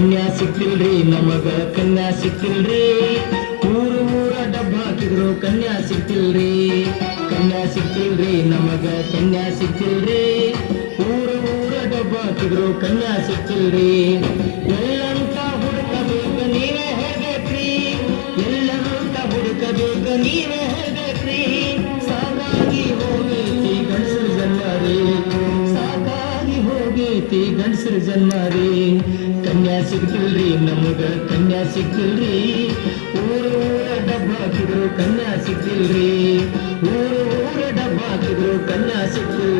ಕನ್ಯಾ ಸಿಕ್ತಿಲ್ರಿ ನಮಗ ಕನ್ಯಾ ಸಿಕ್ತಿಲ್ರಿ ಊರು ಊರ ಡಬ್ಬ ಹಾಕಿದ್ರು, ಕನ್ಯಾ ಸಿಕ್ತಿಲ್ರಿ ಕನ್ಯಾ ಸಿಕ್ತಿಲ್ರಿ ನಮಗ ಕನ್ಯಾ ಸಿಕ್ತಿಲ್ರಿ ಊರು ಊರ ಡಬ್ಬ ಹಾಕಿದ್ರು, ಕನ್ಯಾ ಸಿಕ್ತಿಲ್ರಿ ಎಲ್ಲಂತ ಹುಡುಕಬೇಕು ನೀವೇ ಹೇಳ್ಬೇಕ್ರಿ. ಎಲ್ಲಂತ ಹುಡುಕಬೇಕು ನೀವೇ ಹೇಳ್ಬೇಕ್ರಿ. ಸಾಕಾಗಿ ಹೋಗೈತಿ ಗಂಡಸರು ಜನ್ಮ ರೀ ಸಾಕಾಗಿ ಹೋಗೈತಿ ಗಂಡಸರು ಜನ್ಮ ರೀ ಕನ್ಯಾ ಸಿಗ್ತಿಲ್ರಿ ನಮಗ ಕನ್ಯಾ ಸಿಗ್ತಿಲ್ರಿ ಊರು ಊರ ಡಬ್ಬ ಹಾಕಿದ್ರು ಕನ್ಯಾ ಸಿಗ್ತಿಲ್ರಿ ಊರು ಊರ ಡಬ್ಬ ಹಾಕಿದ್ರು ಕನ್ಯಾ ಸಿಗ್ತಿಲ್ರಿ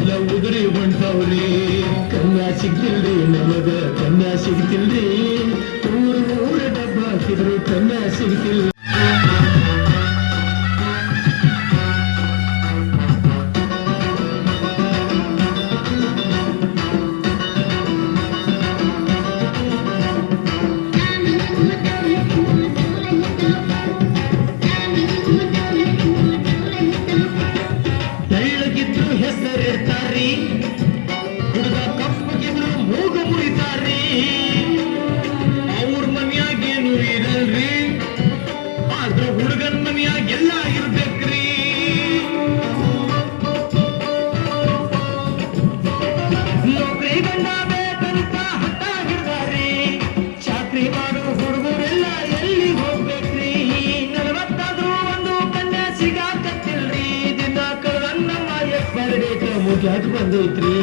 ಬಂದೈತ್ರಿ.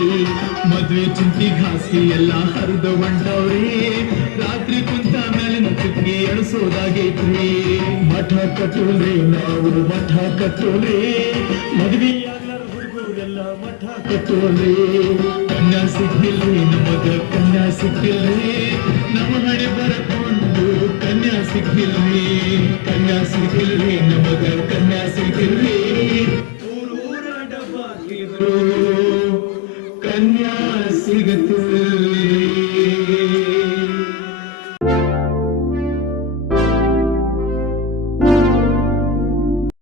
ಮದ್ವೆ ಚಿಂತಿ ಘಾಸಿ ಎಲ್ಲ ಹರಿದು ಹೊಂಟವ್ರಿ. ರಾತ್ರಿ ಕುಂತ ಮೇಲಿನ ಕುತ್ತಿಗೆ ಎಳಸೋದಾಗೈತ್ರಿ ಮಠ ಕಟ್ಟೋಲ್ರಿ, ನಾವು ಮಠ ಕಟ್ಟೋಲ್ರಿ. ಮದ್ವಿ ಆಗ್ಲಾರ ಹುಡುಗರೆಲ್ಲ ಮಠ ಕಟ್ಟೋಲ್ರಿ ಕನ್ಯಾ ಸಿಕ್ಕಿಲ್ರಿ ನಮಗ ಕನ್ಯಾ ಸಿಕ್ಕಿಲ್ರಿ ನಮ್ಮ ಹಣೆ ಬರಕೊಂಡು ಕನ್ಯಾ ಸಿಕ್ಕಿಲ್ರಿ ಕನ್ಯಾ ಸಿಕ್ಕಿಲ್ರಿ ನಮಗ